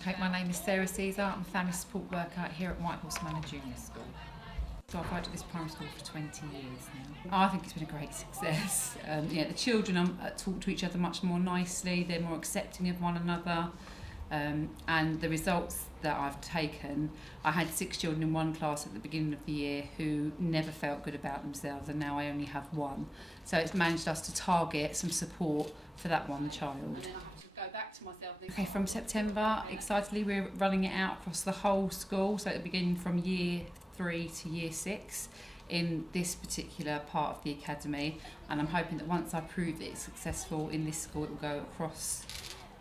Okay, my name is Sarah Caesar. I'm a family support worker here at White Horse Manor Junior School. So I've worked at this primary school for 20 years now. I think it's been a great success. The children talk to each other much more nicely, they're more accepting of one another, and the results that I've taken, I had 6 children in one class at the beginning of the year who never felt good about themselves, and now I only have 1. So it's managed us to target some support for that one child. Okay, from September, excitedly, we're running it out across the whole school, so it'll begin from year 3 to year 6 in this particular part of the academy, and I'm hoping that once I prove that it's successful in this school, it will go across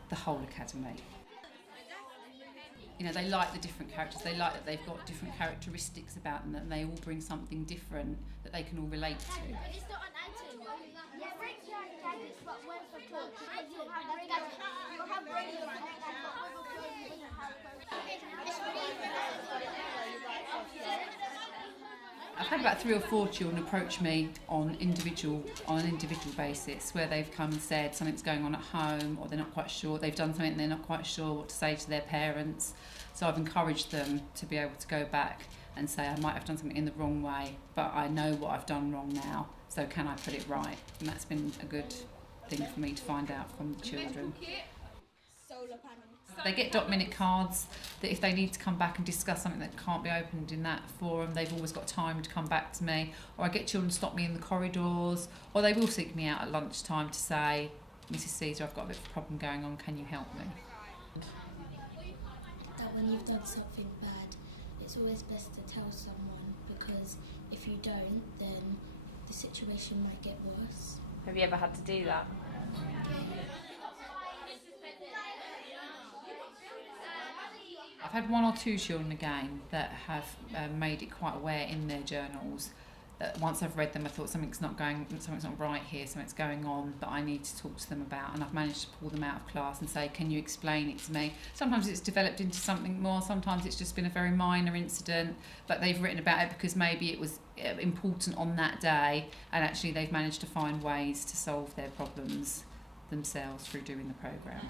the whole academy. You know, they like the different characters, they like that they've got different characteristics about them, that they all bring something different that they can all relate to. I've had about 3 or 4 children approach me on an individual basis, where they've come and said something's going on at home, or they're not quite sure, they've done something and they're not quite sure what to say to their parents. So I've encouraged them to be able to go back and say, I might have done something in the wrong way, but I know what I've done wrong now, so can I put it right? And that's been a good thing for me to find out from the children. They get dot-minute cards that if they need to come back and discuss something that can't be opened in that forum, they've always got time to come back to me. Or I get children to stop me in the corridors, or they will seek me out at lunchtime to say, Mrs. Caesar, I've got a bit of a problem going on, can you help me? That when you've done something bad, it's always best to tell someone, because if you don't, then the situation might get worse. Have you ever had to do that? I've had 1 or 2 children again that have made it quite aware in their journals that once I've read them, I thought something's not right here, something's going on that I need to talk to them about, and I've managed to pull them out of class and say, can you explain it to me? Sometimes it's developed into something more, sometimes it's just been a very minor incident, but they've written about it because maybe it was important on that day, and actually they've managed to find ways to solve their problems themselves through doing the programme.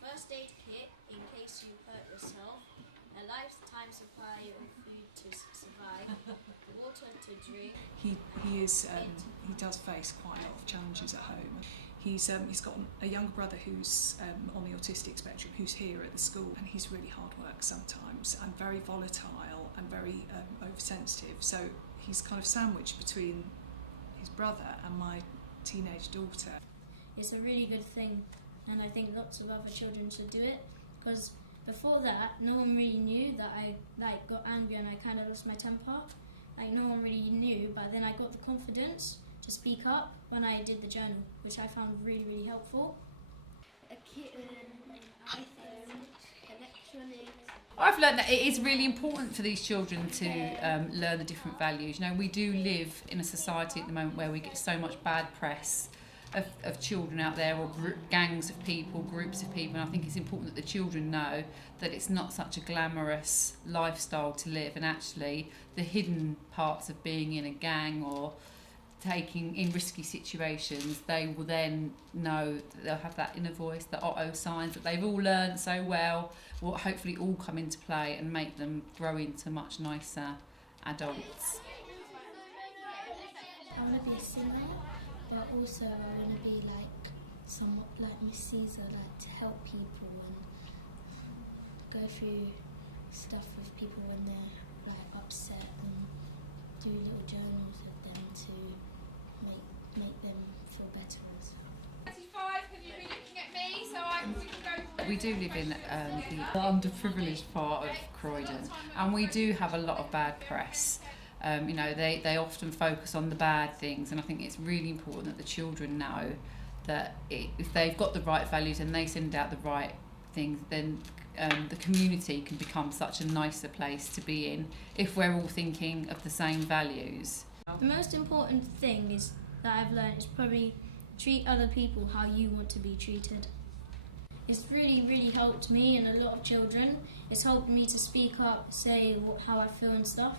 First aid kit in case you hurt yourself, a lifetime supply of food to survive, water to drink. He does face quite a lot of challenges at home. He's got a younger brother who's on the autistic spectrum, who's here at the school, and he's really hard work sometimes and very volatile and very oversensitive. So he's kind of sandwiched between his brother and my teenage daughter. It's a really good thing, and I think lots of other children should do it, because before that no one really knew that I got angry and I kind of lost my temper. No one really knew, but then I got the confidence to speak up when I did the journal, which I found really, really helpful. A kitten, iPhone, electronics. I've learned that it is really important for these children to learn the different values. You know, we do live in a society at the moment where we get so much bad press of children out there, or gangs of people, groups of people, and I think it's important that the children know that it's not such a glamorous lifestyle to live, and actually the hidden parts of being in a gang or taking in risky situations, they will then know that they'll have that inner voice, the Otto signs that they've all learned so well, will hopefully all come into play and make them grow into much nicer adults. I want to be a singer, but also I want to be somewhat like Miss Caesar, to help people and go through stuff with people when they're upset, and do little journals with them to make them feel better also. 35, have you been looking at me so we can go? We do live in the underprivileged part of Croydon, and we do have a lot of bad press. They often focus on the bad things, and I think it's really important that the children know that if they've got the right values and they send out the right things, then the community can become such a nicer place to be in if we're all thinking of the same values. The most important thing is that I've learned is probably treat other people how you want to be treated. It's really, really helped me and a lot of children. It's helped me to speak up, say how I feel and stuff.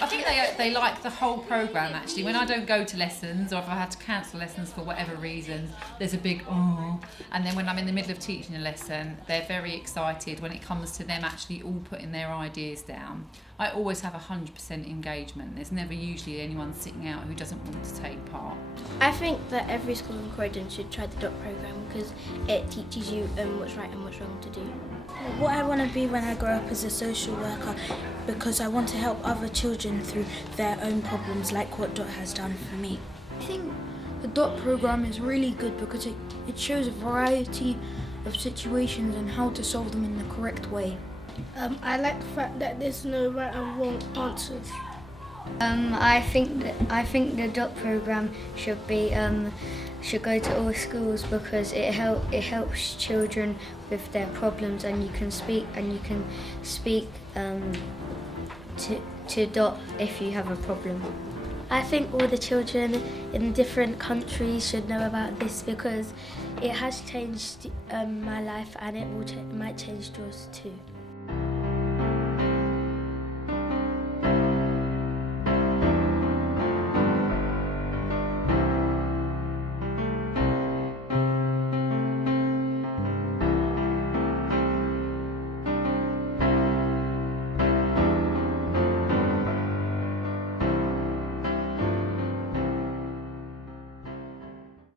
I think they like the whole programme actually. When I don't go to lessons, or if I had to cancel lessons for whatever reasons, there's a big oh. And then when I'm in the middle of teaching a lesson, they're very excited when it comes to them actually all putting their ideas down. I always have 100% engagement. There's never usually anyone sitting out who doesn't want to take part. I think that every school in Croydon should try the DOT programme because it teaches you what's right and what's wrong to do. What I want to be when I grow up is a social worker because I want to help other children through their own problems like what DOT has done for me. I think the DOT programme is really good because it shows a variety of situations and how to solve them in the correct way. I like the fact that there's no right and wrong answers. I think the DOT programme should go to all schools because it helps children with their problems, and you can speak to DOT if you have a problem. I think all the children in different countries should know about this because it has changed my life and it might change yours too.